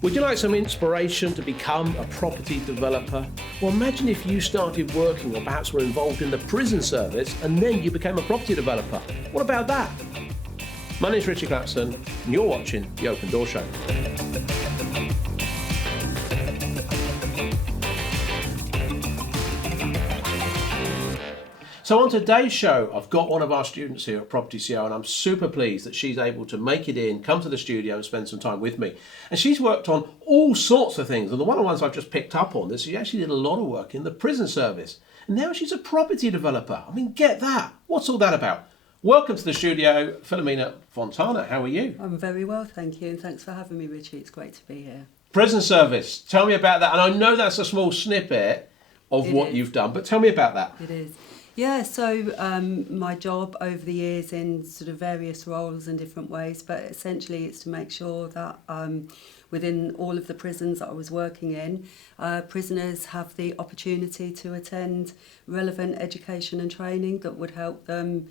Would you like some inspiration to become a property developer? Well, imagine if you started working or perhaps were involved in the prison service and then you became a property developer. What about that? My name's Ritchie Clapson and you're watching The Open Door Show. So on today's show, I've got one of our students here at propertyCEO, and I'm super pleased that she's able to make it in, come to the studio and spend some time with me. And she's worked on all sorts of things. And one of the ones I've just picked up on is she actually did a lot of work in the prison service. And now she's a property developer. I mean, get that. What's all that about? Welcome to the studio, Filomena Fontana. How are you? I'm very well, thank you. And thanks for having me, Richie. It's great to be here. Prison service. Tell me about that. And I know that's a small snippet of what you've done, but tell me about that. It is. Yeah, so my job over the years in sort of various roles and different ways, but essentially it's to make sure that within all of the prisons that I was working in, prisoners have the opportunity to attend relevant education and training that would help them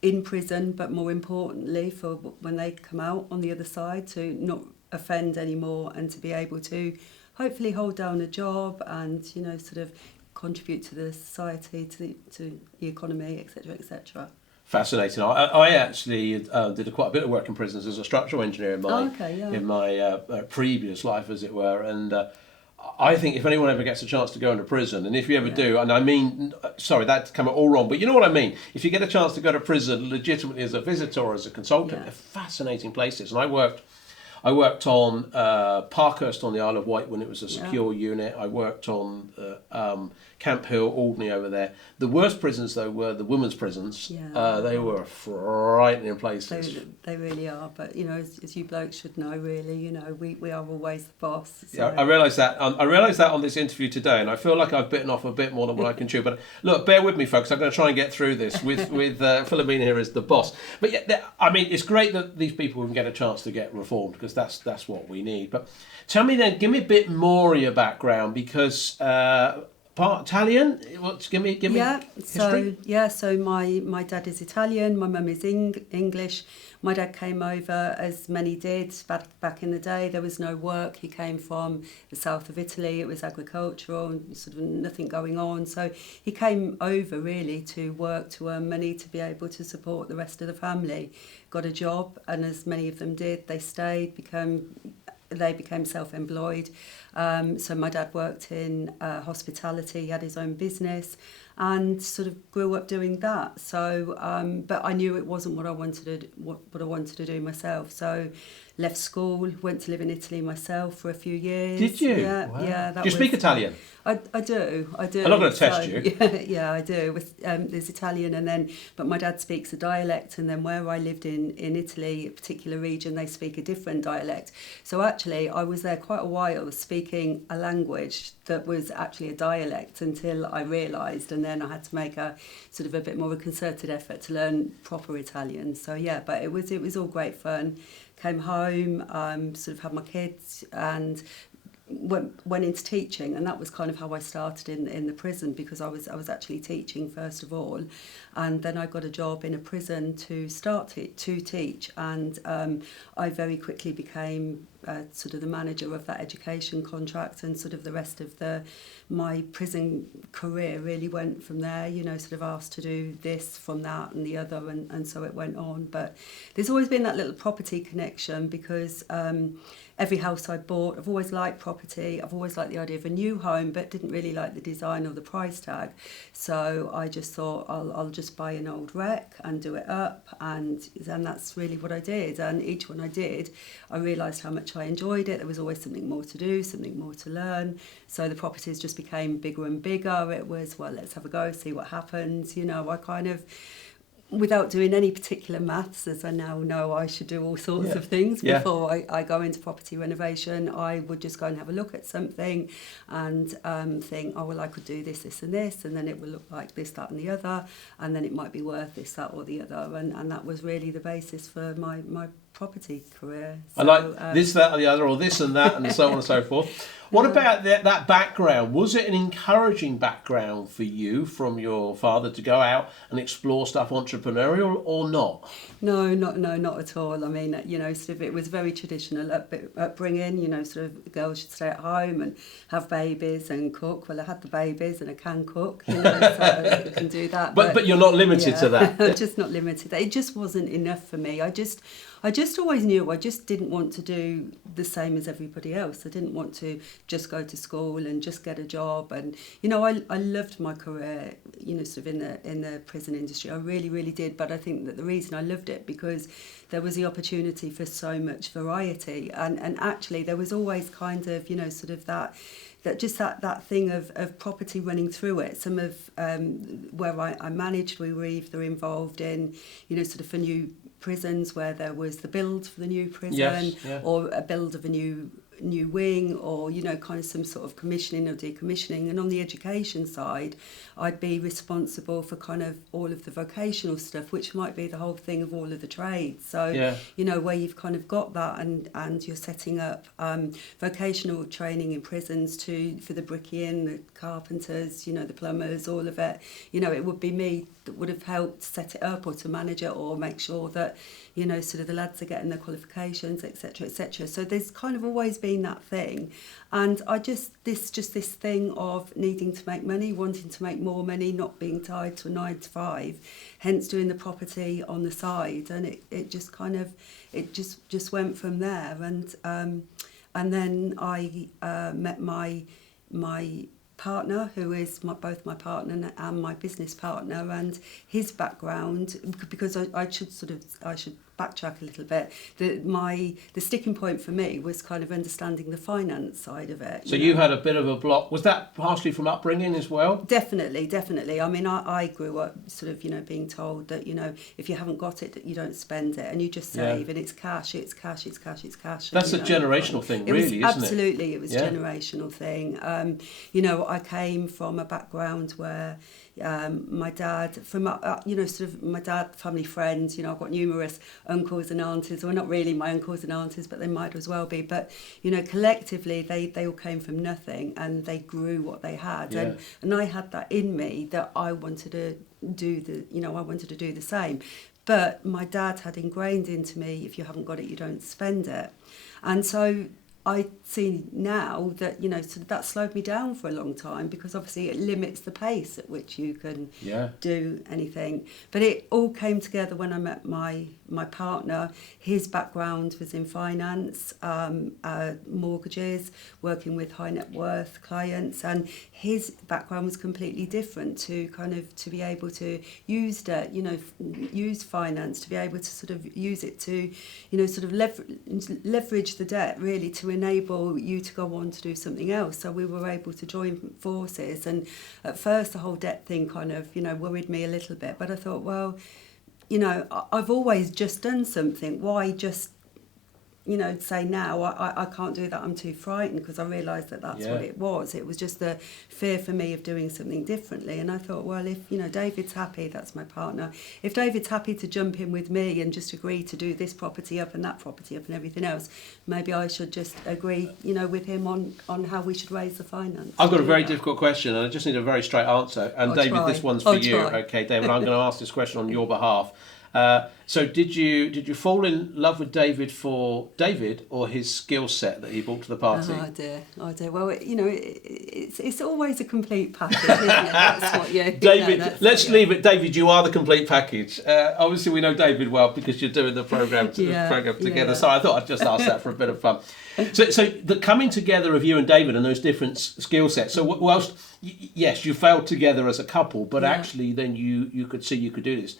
in prison, but more importantly for when they come out on the other side to not offend anymore and to be able to hopefully hold down a job and, you know, sort of contribute to the society, to the economy, etc., etc. Fascinating. I actually did quite a bit of work in prisons as a structural engineer in my previous life, as it were. And I think if anyone ever gets a chance to go into prison, and if you ever do, and I mean, sorry, that came out all wrong, but you know what I mean. If you get a chance to go to prison legitimately as a visitor or as a consultant, they're fascinating places. And I worked on Parkhurst on the Isle of Wight when it was a secure unit. I worked on Camp Hill, Alderney over there. The worst prisons, though, were the women's prisons. They were frightening places. They really are. But, you know, as you blokes should know, really, you know, we are always the boss. So. Yeah, I realise that. I realised that on this interview today, and I feel like I've bitten off a bit more than what I can chew. But look, bear with me, folks. I'm going to try and get through this with Filomena here as the boss. But yeah, I mean, it's great that these people can get a chance to get reformed because that's what we need. But tell me then, give me a bit more of your background because part Italian. Give me history. So my dad is Italian. My mum is English. My dad came over, as many did back in the day. There was no work. He came from the south of Italy. It was agricultural and sort of nothing going on. So he came over really to work, to earn money, to be able to support the rest of the family. Got a job, and as many of them did, they stayed, they became self-employed. So my dad worked in hospitality. He had his own business and sort of grew up doing that. So, but I knew it wasn't what I wanted to do myself. So left school, went to live in Italy myself for a few years. Did you? Yeah, wow. Yeah. Do you speak Italian? I do. I'm not going to test you. Yeah, I do. There's Italian, but my dad speaks a dialect, and then where I lived in Italy, a particular region, they speak a different dialect. So actually, I was there quite a while speaking a language that was actually a dialect until I realised, and then I had to make a sort of a bit more of a concerted effort to learn proper Italian. So yeah, but it was all great fun. Came home, sort of had my kids, and went into teaching, and that was kind of how I started in the prison, because I was actually teaching first of all, and then I got a job in a prison to start to teach, and I very quickly became sort of the manager of that education contract, and sort of the rest of my prison career really went from there, you know, sort of asked to do this from that and the other, and so it went on. But there's always been that little property connection, because every house I bought, I've always liked property. I've always liked the idea of a new home, but didn't really like the design or the price tag. So I just thought I'll just buy an old wreck and do it up, and that's really what I did. And each one I did, I realised how much I enjoyed it. There was always something more to do, something more to learn. So the properties just became bigger and bigger. It was, well, let's have a go, see what happens. You know, I kind of, without doing any particular maths, as I now know I should do all sorts of things before I go into property renovation, I would just go and have a look at something and think, oh, well, I could do this, this and this, and then it will look like this, that and the other, and then it might be worth this, that or the other. And that was really the basis for my property career. So, I like this, that and the other, or this and that, and so on and so forth. What about that background? Was it an encouraging background for you from your father to go out and explore stuff entrepreneurial, or not? No, not at all. I mean, sort of it was very traditional upbringing. Sort of the girls should stay at home and have babies and cook. Well, I had the babies and I can cook, so I can do that. But you're not limited to that. Just not limited. It just wasn't enough for me. I just always knew I just didn't want to do the same as everybody else. I didn't want to just go to school and just get a job. And I loved my career, sort of in the prison industry. I really, really did. But I think that the reason I loved it because there was the opportunity for so much variety, and actually there was always kind of sort of that thing of property running through it. Some of where I managed, we were either involved in sort of for new prisons where there was the build for the new prison, or a build of a new wing, or kind of some sort of commissioning or decommissioning. And on the education side, I'd be responsible for kind of all of the vocational stuff, which might be the whole thing of all of the trades. So where you've kind of got that, and you're setting up vocational training in prisons for the brickying, the carpenters, the plumbers, all of it. It would be me that would have helped set it up or to manage it or make sure that sort of the lads are getting their qualifications, etc., etc. So there's kind of always been that thing, and I this thing of needing to make money, wanting to make more money, not being tied to a 9 to 5, hence doing the property on the side, and it just kind of just went from there, and then I met my partner, who is both my partner and my business partner, and his background, because I should backtrack a little bit. The sticking point for me was kind of understanding the finance side of it. So you had a bit of a block. Was that partially from upbringing as well? Definitely. I mean, I grew up sort of being told that if you haven't got it, that you don't spend it, and you just save, and it's cash. That's a generational thing, really, isn't it? Absolutely, it was a generational thing. I came from a background where my dad, from sort of my dad, family friends, I've got numerous uncles and aunties, well, not really my uncles and aunties, but they might as well be, but collectively they all came from nothing, and they grew what they had, and I had that in me that I wanted to do the same. But my dad had ingrained into me, if you haven't got it, you don't spend it. And so I see now that sort of that slowed me down for a long time, because obviously it limits the pace at which you can do anything. But it all came together when I met my partner. His background was in finance, mortgages, working with high net worth clients, and his background was completely different to be able to use debt, use finance, to be able to sort of use it to sort of leverage the debt, really, to enable you to go on to do something else. So we were able to join forces, and at first the whole debt thing kind of worried me a little bit, but I thought, well, I've always just done something. Why just say now I can't do that, I'm too frightened, because I realised that that's what it was. It was just the fear for me of doing something differently. And I thought, well, if David's happy, that's my partner, if David's happy to jump in with me and just agree to do this property up and that property up and everything else, maybe I should just agree with him on how we should raise the finance. I've got a very difficult question, and I just need a very straight answer, and David, this one's for you. Okay, David, I'm going to ask this question on your behalf. So did you fall in love with David for David or his skill set that he brought to the party? Oh dear. Well, it's always a complete package, isn't it? That's what you. David, let's leave it. David, you are the complete package. Obviously, we know David well because you're doing the program together. Yeah. So I thought I'd just ask that for a bit of fun. So the coming together of you and David and those different skill sets. So whilst yes, you failed together as a couple, but actually then you could see you could do this.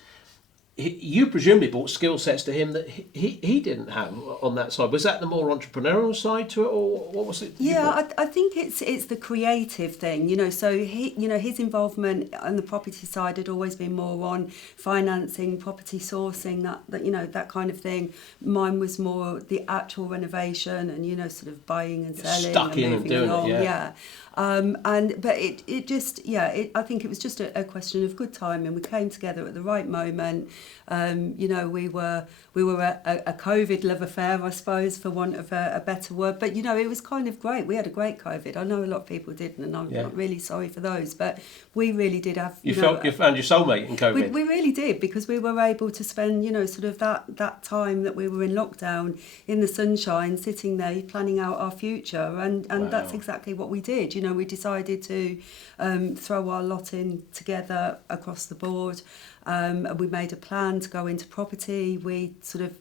You presumably brought skill sets to him that he didn't have on that side. Was that the more entrepreneurial side to it, or what was it? Yeah, I think it's the creative thing, So his involvement on the property side had always been more on financing, property sourcing, that kind of thing. Mine was more the actual renovation and sort of buying and selling, stuck in and doing along. it. Yeah. But it just I think it was just a question of good timing. We came together at the right moment. You know, we were a COVID love affair, I suppose, for want of a better word. But, you know, it was kind of great. We had a great COVID. I know a lot of people didn't, and I'm not really sorry for those. But we really did have... You found your soulmate in COVID. We really did, because we were able to spend, you know, sort of that time that we were in lockdown in the sunshine, sitting there planning out our future. And that's exactly what we did. You know, we decided to throw our lot in together across the board. We made a plan to go into property. We sort of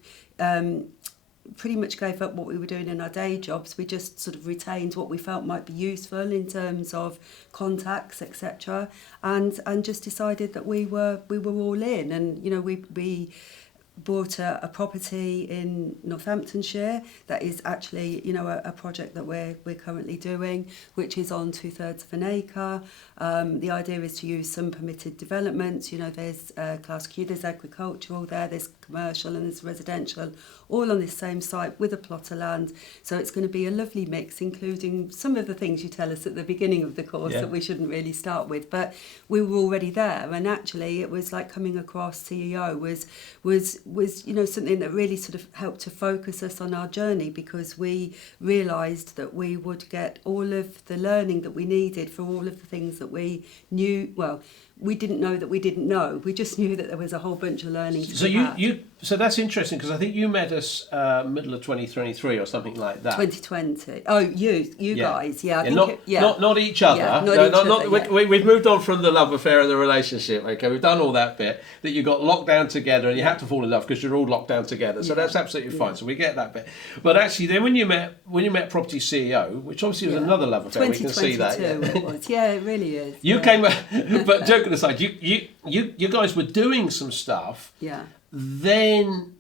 pretty much gave up what we were doing in our day jobs. We just sort of retained what we felt might be useful in terms of contacts, etc., and just decided that we were all in. And you know, we bought a property in Northamptonshire that is actually, you know, a project that we're currently doing, which is on 2/3 of an acre. The idea is to use some permitted developments. You know, there's Class Q, there's agricultural there, there's commercial and there's residential, all on this same site with a plot of land. So it's going to be a lovely mix, including some of the things you tell us at the beginning of the course that we shouldn't really start with. But we were already there, and actually it was like coming across CEO was you know, something that really sort of helped to focus us on our journey, because we realised that we would get all of the learning that we needed for all of the things that we knew. Well, we didn't know that we didn't know. We just knew that there was a whole bunch of learning to be had. So that's interesting, because I think you met us middle of 2023 or something like that. 2020. Oh, you guys, yeah. Not each other. Yeah, we've moved on from the love affair and the relationship. Okay, we've done all that bit. That you got locked down together and you had to fall in love because you're all locked down together. So that's absolutely fine. So we get that bit. But actually, then when you met Property CEO, which obviously was another love affair, we can see that. It was. Yeah, it really is. You came, but joking aside, you guys were doing some stuff. Yeah. Then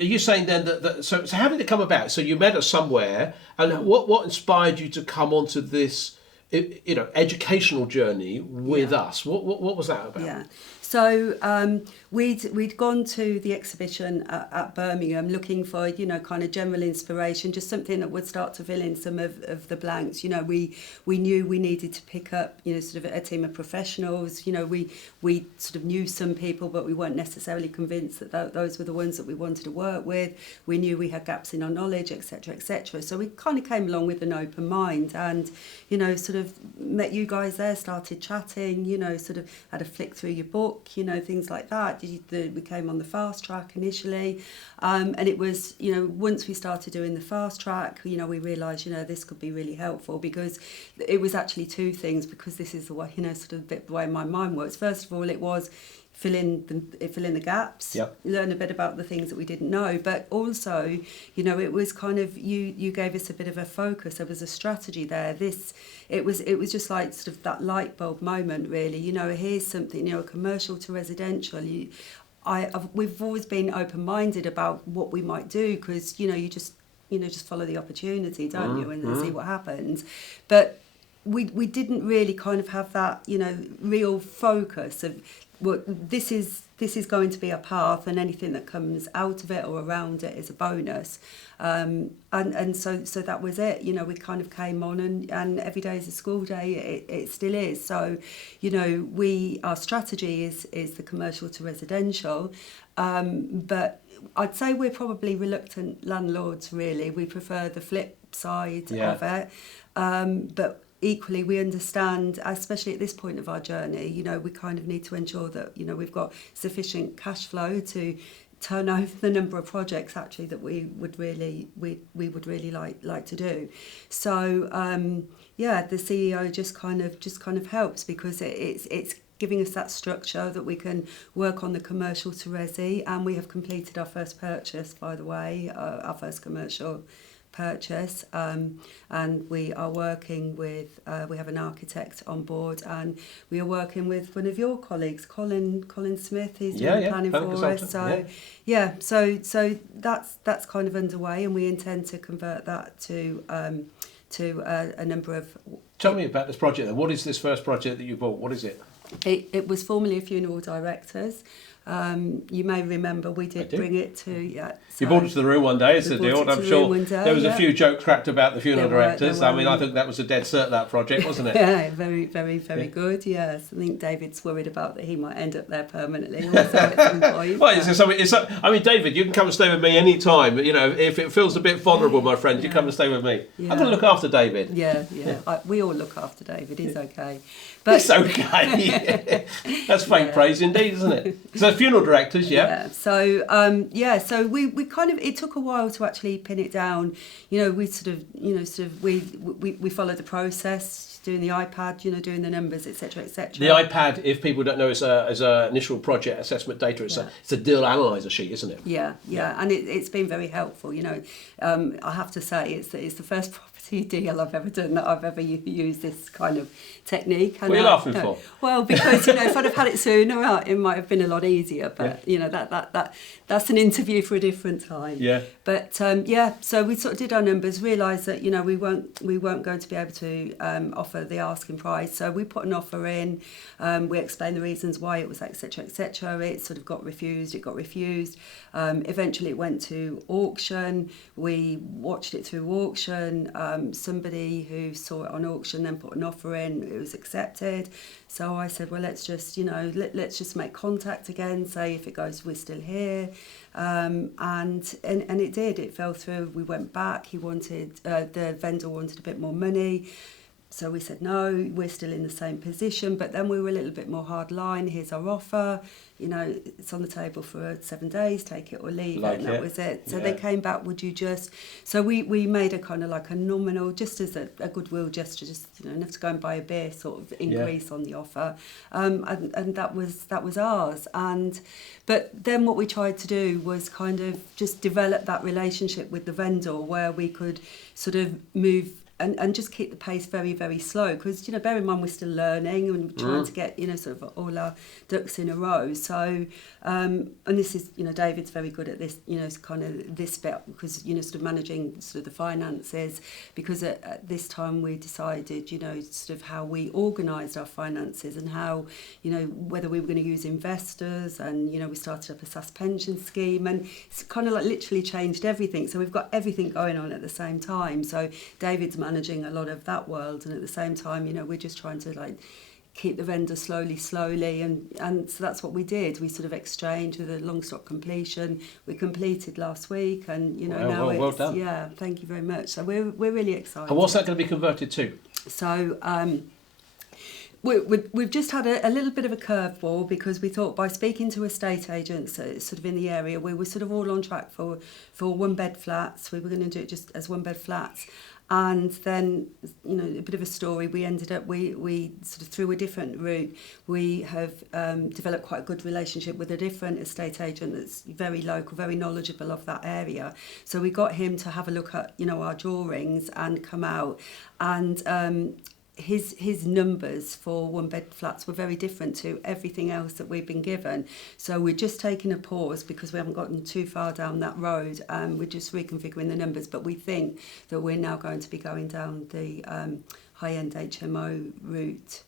are you saying then that so how did it come about? So you met us somewhere, and what inspired you to come onto this, you know, educational journey with us? What was that about? Yeah. So we'd gone to the exhibition at Birmingham looking for, you know, kind of general inspiration, just something that would start to fill in some of the blanks. You know, we knew we needed to pick up, you know, sort of a team of professionals. You know, we sort of knew some people, but we weren't necessarily convinced that those were the ones that we wanted to work with. We knew we had gaps in our knowledge, etc., etc. So we kind of came along with an open mind, and, you know, sort of met you guys there, started chatting, you know, sort of had a flick through your book, you know, things like that. We came on the fast track initially, and it was, you know, once we started doing the fast track, you know, we realised, you know, this could be really helpful, because it was actually two things, because this is the way, you know, sort of the way my mind works. First of all, it was fill in the gaps, learn a bit about the things that we didn't know, but also, you know, it was kind of, you gave us a bit of a focus. There was a strategy there. It was just like sort of that light bulb moment, really. You know, here's something, you know, commercial to residential. We've always been open-minded about what we might do, because, you know, you just follow the opportunity, don't you, and see what happens. But we didn't really kind of have that, you know, real focus of, well, this is going to be a path, and anything that comes out of it or around it is a bonus. And so that was it. You know, we kind of came on, and every day is a school day. It still is. So, you know, our strategy is the commercial to residential, but I'd say we're probably reluctant landlords, really. We prefer the flip side of it, but equally, we understand, especially at this point of our journey, you know, we kind of need to ensure that, you know, we've got sufficient cash flow to turn over the number of projects actually that we would really like to do. So the CEO just kind of helps, because it's giving us that structure that we can work on the commercial to resi, and we have completed our first purchase, by the way, our first commercial purchase, and we are working with, we have an architect on board, and we are working with one of your colleagues, Colin Smith. He's doing planning for us. So that's kind of underway, and we intend to convert that to a number of... Tell me about this project then. What is this first project that you bought? What is it? It was formerly a funeral directors. You may remember we did bring it to, so you brought it to the room one day, it's a deal, and I'm sure there was a few jokes cracked about the funeral directors. I mean, I think that was a dead cert, that project, wasn't it? Yeah, very, very, very good, yes. I think David's worried about that he might end up there permanently also at some point. Well, I mean, David, you can come and stay with me any time. You know, if it feels a bit vulnerable, my friend, you come and stay with me. Yeah. I'm going to look after David. Yeah. We all look after David, he's okay. But it's okay. That's faint praise indeed, isn't it? So funeral directors, yeah. So we kind of, it took a while to actually pin it down. You know, we followed the process, doing the iPad, doing the numbers, etc., etc. The iPad, if people don't know, is a initial project assessment data. It's a deal analyzer sheet, isn't it? Yeah, and it's been very helpful. I have to say it's the first property deal I've ever done that I've ever used this kind of technique. What are you laughing for? Well, because if I'd have had it sooner, it might have been a lot easier. But that's an interview for a different time. Yeah. But so we sort of did our numbers, realised that we weren't going to be able to offer the asking price. So we put an offer in. We explained the reasons why it was, etc., etc. It sort of got refused. It got refused. Eventually, it went to auction. We watched it through auction. Somebody who saw it on auction then put an offer in. It was accepted. So I said, well, let's just let's just make contact again. Say if it goes, we're still here. And it did. It fell through. We went back. He wanted the vendor wanted a bit more money. So we said, no, we're still in the same position. But then we were a little bit more hard line. Here's our offer. It's on the table for 7 days, take it or leave it. And that was it. So they came back, would you just... So we made a kind of like a nominal, just as a goodwill gesture, just enough to go and buy a beer sort of increase on the offer. And that was ours. But then what we tried to do was kind of just develop that relationship with the vendor where we could sort of move and just keep the pace very, very slow because, bear in mind we're still learning and trying to get, sort of all our ducks in a row. So, and this is, David's very good at this, kind of this bit because, sort of managing sort of the finances because at this time we decided, sort of how we organised our finances and how, whether we were going to use investors and, we started up a SaaS pension scheme and it's kind of like literally changed everything. So we've got everything going on at the same time. So David's managing a lot of that world and at the same time we're just trying to keep the vendor slowly and so that's what we did. We sort of exchanged with a long stock completion. We completed last week and now it's well done. Yeah, thank you very much. So we're really excited. And what's that going to be converted to? So we've just had a little bit of a curveball because we thought by speaking to estate agents sort of in the area, we were sort of all on track for one bed flats. We were going to do it just as one bed flats. And then, a bit of a story, we ended up, we sort of through a different route, we have developed quite a good relationship with a different estate agent that's very local, very knowledgeable of that area. So we got him to have a look at, our drawings and come out and his numbers for one bed flats were very different to everything else that we've been given. So we're just taking a pause because we haven't gotten too far down that road. We're just reconfiguring the numbers, but we think that we're now going to be going down the high-end HMO route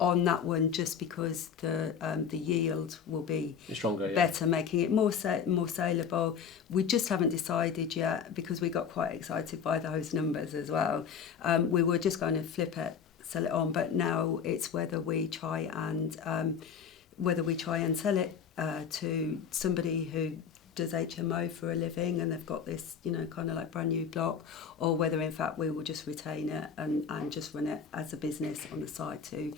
on that one just because the yield will be stronger, better, making it more saleable. We just haven't decided yet because we got quite excited by those numbers as well. We were just going to flip it, sell it on, but now it's whether we try and sell it to somebody who does HMO for a living and they've got this, kind of like brand new block, or whether in fact we will just retain it and just run it as a business on the side to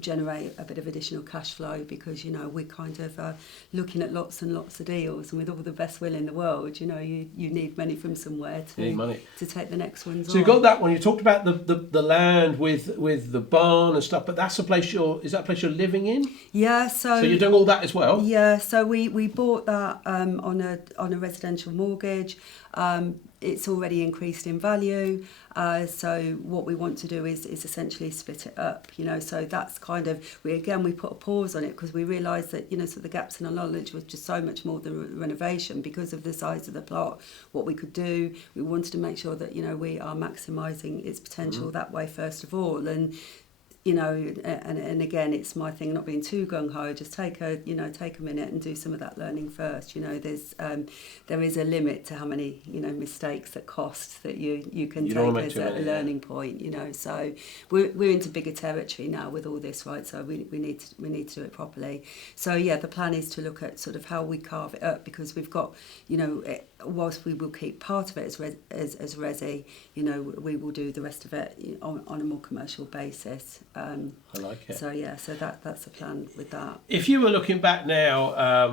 generate a bit of additional cash flow because, we're kind of looking at lots and lots of deals, and with all the best will in the world, you need money from somewhere to take the next ones on. So you got that one. You talked about the land with the barn and stuff, but that's a place is that a place you're living in? Yeah, so you're doing all that as well? Yeah, so we bought that on a residential mortgage. It's already increased in value. So what we want to do is essentially split it up, so that's kind of, we put a pause on it because we realised that, so the gaps in our knowledge was just so much more than renovation because of the size of the plot, what we could do. We wanted to make sure that, we are maximising its potential that way first of all. And you know, and again, it's my thing, not being too gung-ho, just take a minute and do some of that learning first. You know, there is a limit to how many, you know, mistakes that cost that you can take as a learning point, you know. So we're into bigger territory now with all this, right? So we need to do it properly. So yeah, the plan is to look at sort of how we carve it up, because we've got, you know, whilst we will keep part of it as resi, you know, we will do the rest of it on a more commercial basis. I like it. So yeah, so that's the plan with that. If you were looking back now,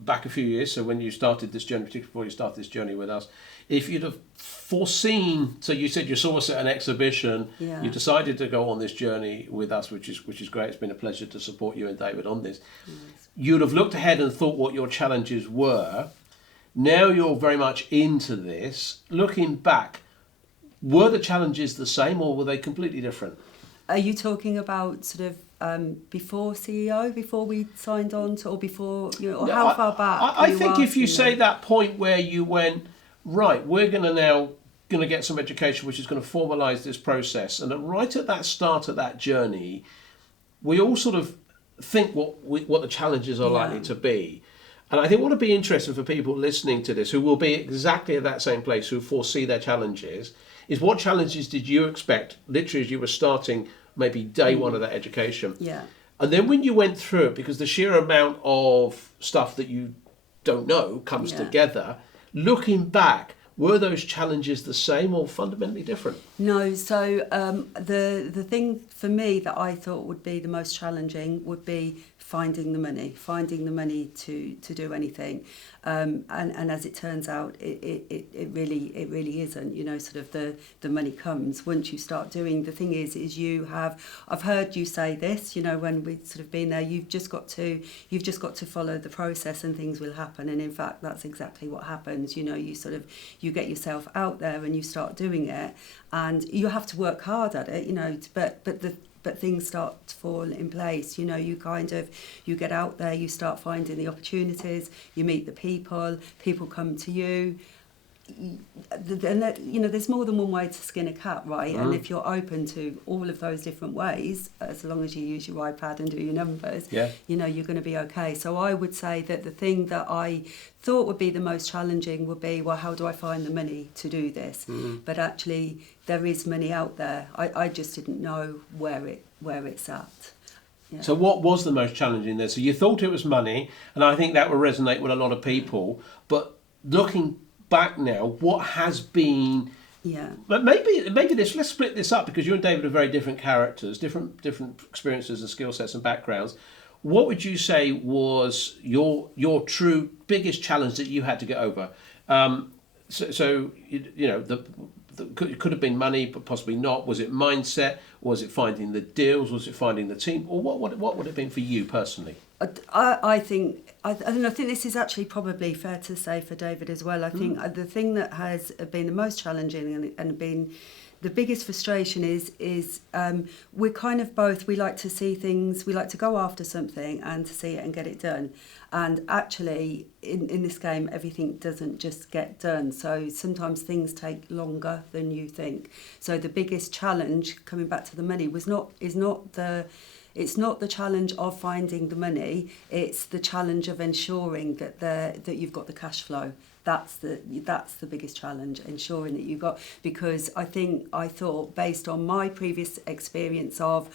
back a few years, so when you started this journey, particularly before you started this journey with us, if you'd have foreseen, so you said you saw us at an exhibition, you decided to go on this journey with us, which is great. It's been a pleasure to support you and David on this. Nice. You'd have looked ahead and thought what your challenges were. Now you're very much into this. Looking back, were the challenges the same or were they completely different? Are you talking about sort of before CEO, before we signed on to, or before, you know, or how far back? I think if you say that point where you went, right, we're going to get some education which is going to formalise this process, and right at that start of that journey, we all sort of think what the challenges are likely to be. And I think what would be interesting for people listening to this who will be exactly at that same place, who foresee their challenges, is what challenges did you expect, literally as you were starting maybe day one of that education? Yeah. And then when you went through it, because the sheer amount of stuff that you don't know comes together, looking back, were those challenges the same or fundamentally different? No, so the thing for me that I thought would be the most challenging would be finding the money to do anything, and as it turns out, it really isn't. You know, sort of the money comes once you start doing. The thing is I've heard you say this. You know, when we've sort of been there, you've just got to follow the process and things will happen. And in fact, that's exactly what happens. You know, you get yourself out there and you start doing it, and you have to work hard at it. You know, but things start to fall in place. You know, you get out there, you start finding the opportunities, you meet the people come to you. And you know, there's more than one way to skin a cat, right? And if you're open to all of those different ways, as long as you use your iPad and do your numbers, you know, you're going to be okay. So I would say that the thing that I thought would be the most challenging would be, well, how do I find the money to do this? But actually, there is money out there. I just didn't know where it's at. Yeah. So what was the most challenging there? So you thought it was money, and I think that will resonate with a lot of people. But looking back now, what has been? Yeah. But maybe let's split this up, because you and David are very different characters, different experiences and skill sets and backgrounds. What would you say was your true biggest challenge that you had to get over? So you know, it could have been money, but possibly not. Was it mindset? Was it finding the deals? Was it finding the team? Or what would it have been for you personally? I think this is actually probably fair to say for David as well. I think the thing that has been the most challenging and been the biggest frustration is we're kind of both. We like to see things. We like to go after something and to see it and get it done. And actually, in this game, everything doesn't just get done. So sometimes things take longer than you think. So the biggest challenge, coming back to the money, it's not the challenge of finding the money. It's the challenge of ensuring that you've got the cash flow. That's the biggest challenge, ensuring that you've got, because I thought based on my previous experience of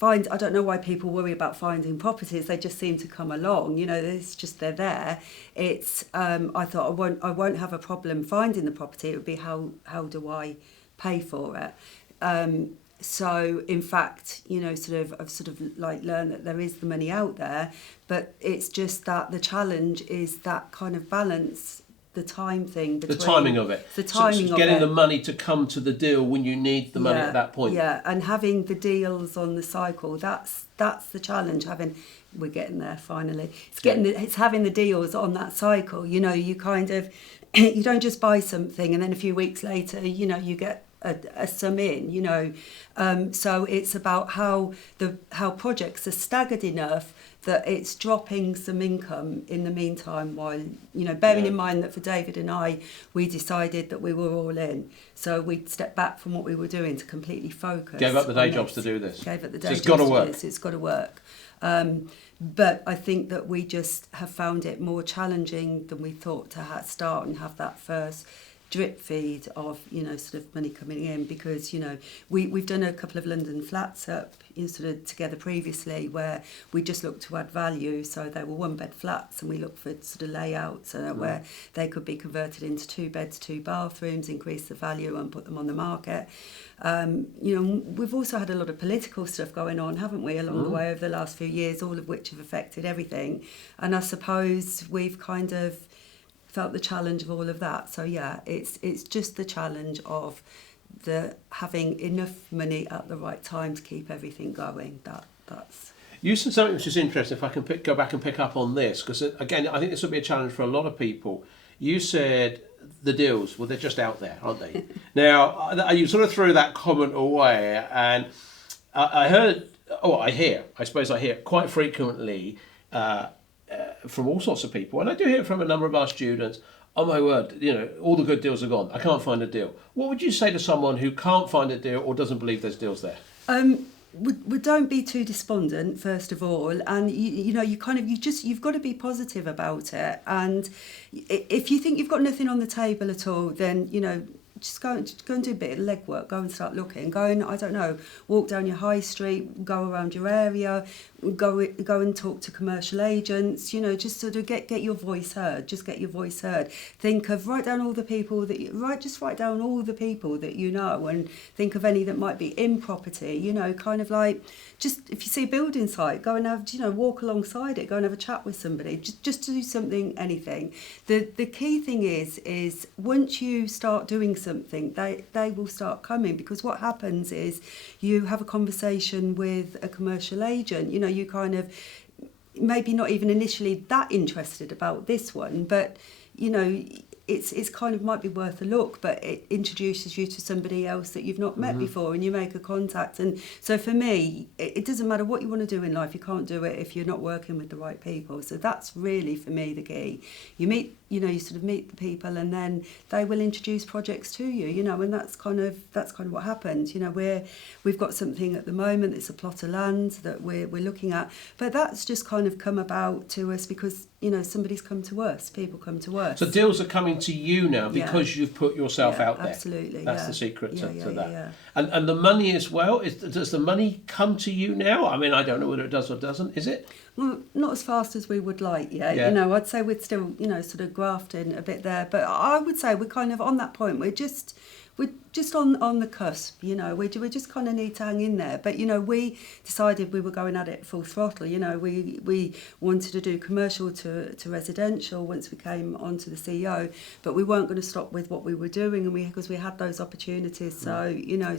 I don't know why people worry about finding properties. They just seem to come along. You know, it's just they're there. It's I thought I won't have a problem finding the property. It would be how do I pay for it? So in fact, you know, I've sort of like learned that there is the money out there, but it's just that the challenge is that kind of balance, the time thing. The timing of it. The timing of getting it. the money to come to the deal when you need the money at that point. Yeah, and having the deals on the cycle, that's the challenge. We're getting there finally. It's having the deals on that cycle. You know, you kind of, you don't just buy something and then a few weeks later, you know, you get a sum in, you know. So it's about how projects are staggered enough that it's dropping some income in the meantime, while, you know, bearing in mind that for David and I, we decided that we were all in. So we stepped back from what we were doing to completely focus. Gave up the day jobs to do this. Gave up the day so jobs it's got to work. It's got to work. But I think that we just have found it more challenging than we thought to start and have that first drip feed of, you know, sort of money coming in, because, you know, we've done a couple of London flats up, you know, sort of together previously, where we just looked to add value. So they were 1-bed flats, and we looked for sort of layouts where they could be converted into 2 beds, 2 bathrooms, increase the value and put them on the market. You know, we've also had a lot of political stuff going on, haven't we, along the way over the last few years, all of which have affected everything. And I suppose we've kind of felt the challenge of all of that. So yeah, it's just the challenge of having enough money at the right time to keep everything going. That's. You said something which is interesting. If I can go back and pick up on this, because again, I think this will be a challenge for a lot of people. You said the deals, well, they're just out there, aren't they? Now, you sort of threw that comment away, and I hear quite frequently from all sorts of people, and I do hear it from a number of our students. Oh my word, you know, all the good deals are gone. I can't find a deal. What would you say to someone who can't find a deal or doesn't believe there's deals there? We don't be too despondent, first of all, and you've got to be positive about it. And if you think you've got nothing on the table at all, then, you know, just go and do a bit of legwork. Go and start looking. Go and, I don't know, walk down your high street, go around your area, go and talk to commercial agents. You know, just sort of get your voice heard. Just get your voice heard. Write down all the people write down all the people that you know, and think of any that might be in property. You know, kind of like, just if you see a building site, go and have, you know, walk alongside it. Go and have a chat with somebody. Just do something, anything. The key thing is once you start doing something, they will start coming, because what happens is you have a conversation with a commercial agent. You know, you kind of maybe not even initially that interested about this one, but, you know, it's kind of might be worth a look, but it introduces you to somebody else that you've not met before, and you make a contact. And so for me, it doesn't matter what you want to do in life, you can't do it if you're not working with the right people. So that's really, for me, the key. You sort of meet the people, and then they will introduce projects to you, you know, and that's kind of what happens. You know, we've got something at the moment, it's a plot of land that we're looking at, but that's just kind of come about to us because, you know, somebody's come to us, people come to us. So deals are coming to you now because you've put yourself out there. Absolutely. That's the secret to that. Yeah. And the money as well, does the money come to you now? I mean, I don't know whether it does or doesn't, is it? Well, not as fast as we would like yet. You know, I'd say we're still, you know, sort of grafting a bit there. But I would say we're kind of on that point. We're just on the cusp, you know. We just kind of need to hang in there. But, you know, we decided we were going at it full throttle. You know, we wanted to do commercial to residential once we came onto the CEO, but we weren't going to stop with what we were doing, and because we had those opportunities. So, you know,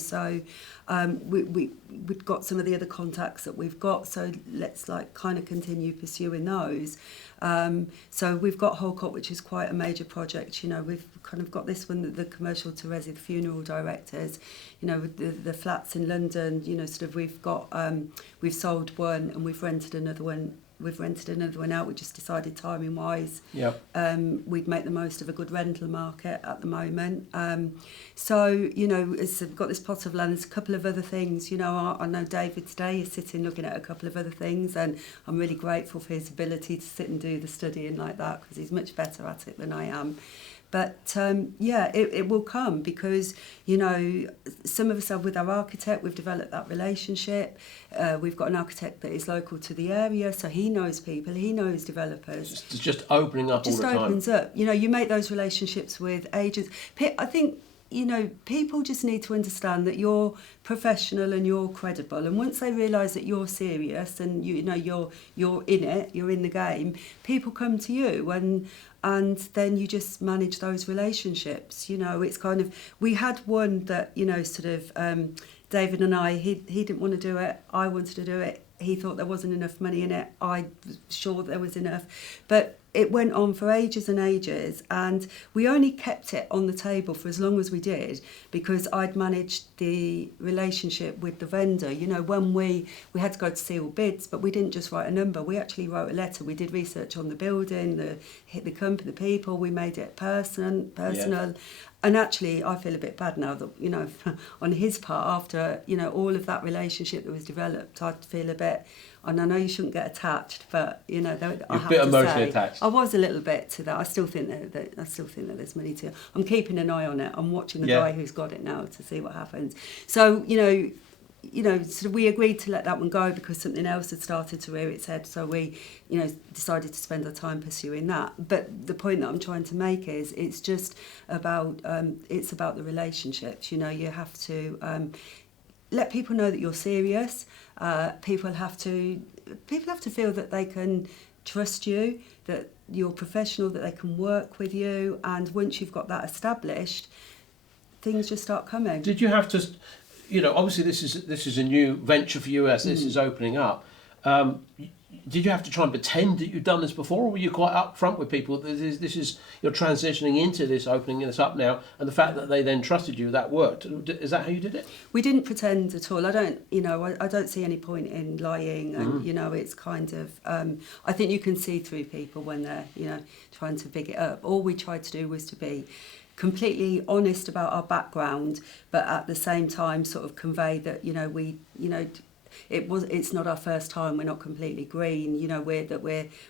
we'd got some of the other contacts that we've got, so let's like kind of continue pursuing those. So we've got Holcott, which is quite a major project. You know, we've kind of got this one, the commercial to resi, the funeral directors. You know, with the flats in London. You know, sort of we've sold one and we've rented another one. Out. We just decided timing wise, we'd make the most of a good rental market at the moment. So, you know, we've got this plot of land. There's a couple of other things. You know, I know David today is sitting looking at a couple of other things, and I'm really grateful for his ability to sit and do the studying like that, because he's much better at it than I am. But it will come, because, you know, some of us are with our architect, we've developed that relationship. We've got an architect that is local to the area, so he knows people, he knows developers. It's just opening up all the time. Just opens up. You know, you make those relationships with agents. I think, you know, people just need to understand that you're professional and you're credible, and once they realise that you're serious and you know you're in it, you're in the game, people come to you, and then you just manage those relationships. You know, it's kind of, we had one that, you know, sort of David and I, he didn't want to do it, I wanted to do it. He thought there wasn't enough money in it. I was sure there was enough. But it went on for ages and ages, and we only kept it on the table for as long as we did because I'd managed the relationship with the vendor. You know, when we had to go to see all bids, but we didn't just write a number, we actually wrote a letter. We did research on the building, the company, the people, we made it personal. Yeah. And actually, I feel a bit bad now that, you know, on his part, after, you know, all of that relationship that was developed, I feel a bit, and I know you shouldn't get attached, but, you know, I have to say, a bit emotionally attached. I was a little bit to that. I still think that there's money to. I'm keeping an eye on it. I'm watching the guy who's got it now to see what happens. So, sort of we agreed to let that one go because something else had started to rear its head. So we, decided to spend our time pursuing that. But the point that I'm trying to make is it's just about it's about the relationships. You know, you have to let people know that you're serious. People have to feel that they can trust you, that you're professional, that they can work with you. And once you've got that established, things just start coming. Did you have to? Obviously this is a new venture for you as this is opening up. Did you have to try and pretend that you'd done this before, or were you quite upfront with people that this is you're transitioning into this, opening this up now, and the fact that they then trusted you, that worked? Is that how you did it? We didn't pretend at all. I don't see any point in lying, and it's kind of I think you can see through people when they're trying to big it up. All we tried to do was to be completely honest about our background, but at the same time sort of convey that it's not our first time, we're not completely green,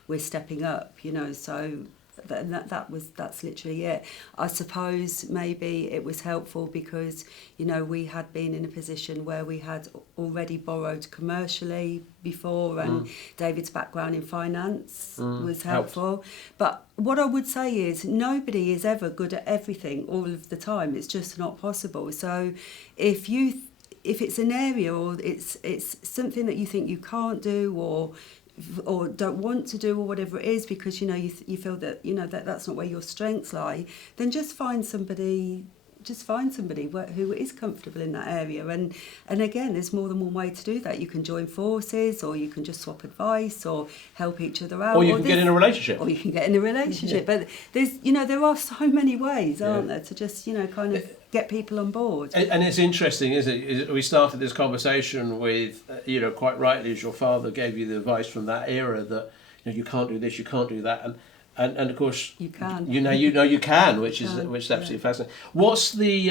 we're stepping up, so that's literally it. I suppose maybe it was helpful because we had been in a position where we had already borrowed commercially before, and David's background in finance was helpful. But what I would say is nobody is ever good at everything all of the time. It's just not possible. So if it's an area or it's something that you think you can't do or don't want to do or whatever it is because you feel that that's not where your strengths lie, then just find somebody who is comfortable in that area, and again, there's more than one way to do that. You can join forces, or you can just swap advice, or help each other out, or you can get in a relationship. But there's there are so many ways, aren't there, to just kind of get people on board. And it's interesting, isn't it? We started this conversation with quite rightly, as your father gave you the advice from that era that you can't do this, you can't do that, and of course you can. You can, which is absolutely fascinating. What's the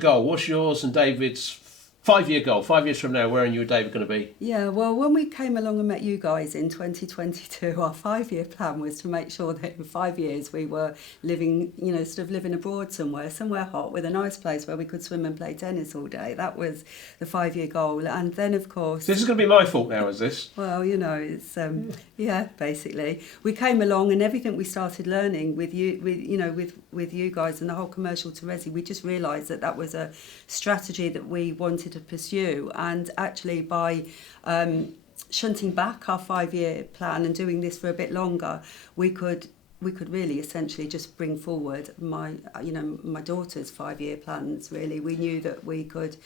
goal? What's yours and David's 5-year goal? 5 years from now, where are you and David going to be? Yeah, well, when we came along and met you guys in 2022, our 5-year plan was to make sure that in 5 years we were living, living abroad somewhere hot with a nice place where we could swim and play tennis all day. That was the 5-year goal. And then, of course... This is going to be my fault now, is this? Well, it's... basically. We came along and everything we started learning with you guys and the whole commercial to Resi, we just realised that was a strategy that we wanted to pursue, and actually by shunting back our 5-year plan and doing this for a bit longer, we could really essentially just bring forward my daughter's 5-year plans. Really, we knew that we could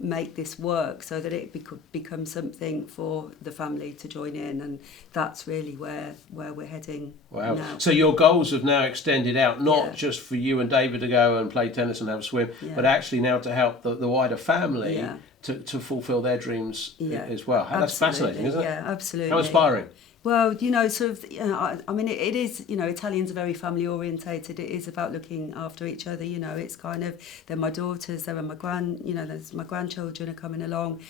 make this work so that it could become something for the family to join in, and that's really where we're heading. Wow! Now. So your goals have now extended out, not just for you and David to go and play tennis and have a swim, but actually now to help the wider family to fulfil their dreams as well. That's fascinating, isn't it? Yeah, absolutely. How inspiring. Well, it is, Italians are very family orientated. It is about looking after each other. It's kind of, they're my daughters, they're there's my grandchildren are coming along.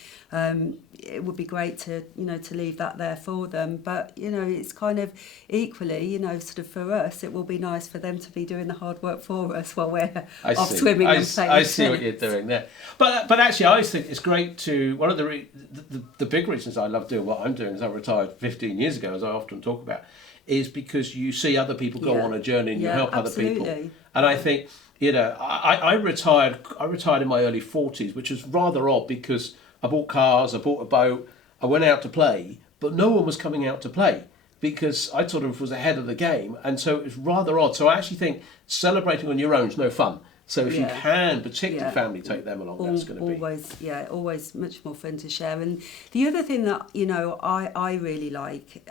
It would be great to leave that there for them. But, it's kind of equally, sort of for us, it will be nice for them to be doing the hard work for us while we're off swimming and playing. I see what you're doing there. But actually, I think it's great to, one of the big reasons I love doing what I'm doing is I retired 15 years ago, as I often talk about, is because you see other people go on a journey and you help other people. And I think, I retired in my early 40s, which was rather odd because I bought cars, I bought a boat, I went out to play, but no one was coming out to play because I sort of was ahead of the game. And so it was rather odd. So I actually think celebrating on your own is no fun. So if you can, particularly family, take them along, that's going to be... always much more fun to share. And the other thing that, I really like,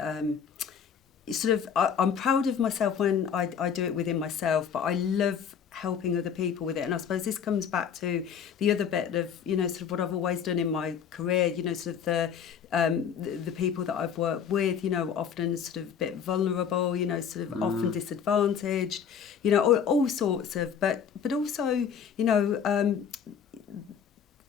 I'm proud of myself when I do it within myself, but I love helping other people with it. And I suppose this comes back to the other bit of, sort of what I've always done in my career, sort of the people that I've worked with, often sort of a bit vulnerable, sort of often disadvantaged, all sorts of, but also,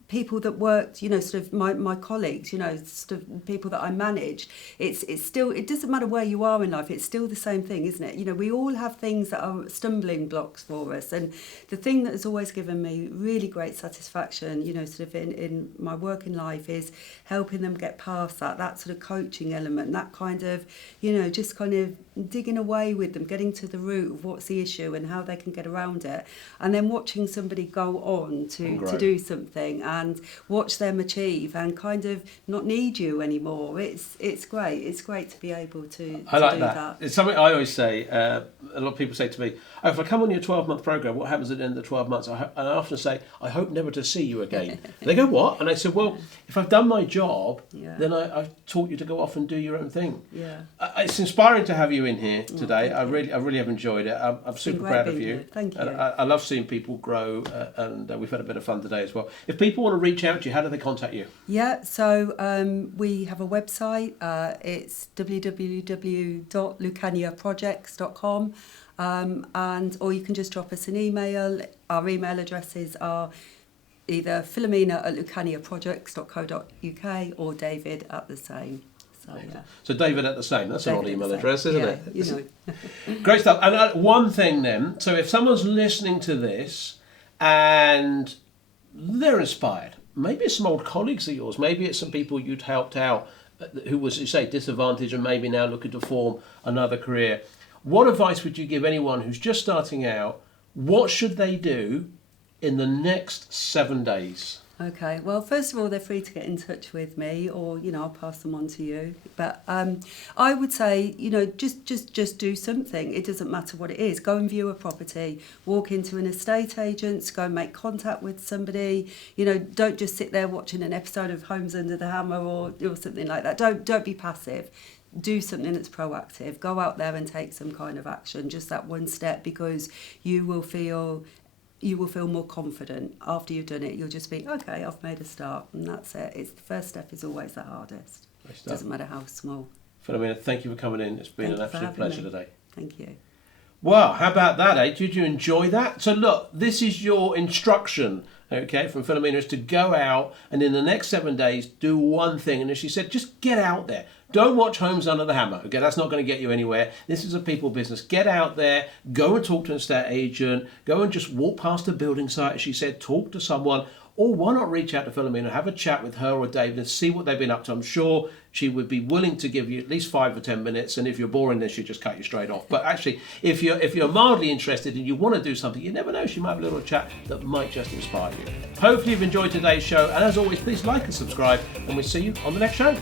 people that worked, sort of my colleagues, sort of people that I managed, it's still, it doesn't matter where you are in life, it's still the same thing, isn't it? We all have things that are stumbling blocks for us. And the thing that has always given me really great satisfaction, sort of in my working life is helping them get past that sort of coaching element, that kind of, just kind of digging away with them, getting to the root of what's the issue and how they can get around it. And then watching somebody go on to do something and watch them achieve and kind of not need you anymore. It's great. It's great to be able to I like do that. It's something I always say. A lot of people say to me, if I come on your 12-month program, what happens at the end of the 12 months? And I often say, I hope never to see you again. They go, what? And I said, well, if I've done my job, then I've taught you to go off and do your own thing. Yeah. It's inspiring to have you in here today. I really have enjoyed it. I'm super proud of you. Thank you. And I love seeing people grow, and we've had a bit of fun today as well. If people want to reach out to you, how do they contact you? Yeah, so we have a website. It's www.lucaniaprojects.com, or you can just drop us an email. Our email addresses are either Filomena@lucaniaprojects.co.uk or David at the same. So David at the same. That's an odd email address, isn't it? Great stuff. And one thing then, so if someone's listening to this and they're inspired, maybe it's some old colleagues of yours, maybe it's some people you'd helped out who was, you say, disadvantaged and maybe now looking to form another career. What advice would you give anyone who's just starting out? What should they do in the next 7 days? Okay, well, first of all, they're free to get in touch with me, or I'll pass them on to you. But I would say, just do something. It doesn't matter what it is. Go and view a property. Walk into an estate agent. Go and make contact with somebody. Don't just sit there watching an episode of Homes Under the Hammer or something like that. Don't be passive. Do something that's proactive. Go out there and take some kind of action. Just that one step, because you will feel more confident after you've done it. You'll just be, okay, I've made a start, and that's it. The first step is always the hardest. Doesn't matter how small. Filomena, thank you for coming in. It's been an absolute pleasure today. Thank you. Well, how about that, eh? Did you enjoy that? So look, this is your instruction, okay, from Filomena, is to go out and in the next 7 days do one thing. And as she said, just get out there. Don't watch Homes Under the Hammer, okay? That's not going to get you anywhere. This is a people business. Get out there, go and talk to an estate agent, go and just walk past a building site, as she said, talk to someone, or why not reach out to Filomena, have a chat with her or David and see what they've been up to. I'm sure she would be willing to give you at least 5 or 10 minutes, and if you're boring, then she'll just cut you straight off. But actually, if you're mildly interested and you want to do something, you never know, she might have a little chat that might just inspire you. Hopefully you've enjoyed today's show, and as always, please like and subscribe, and we'll see you on the next show.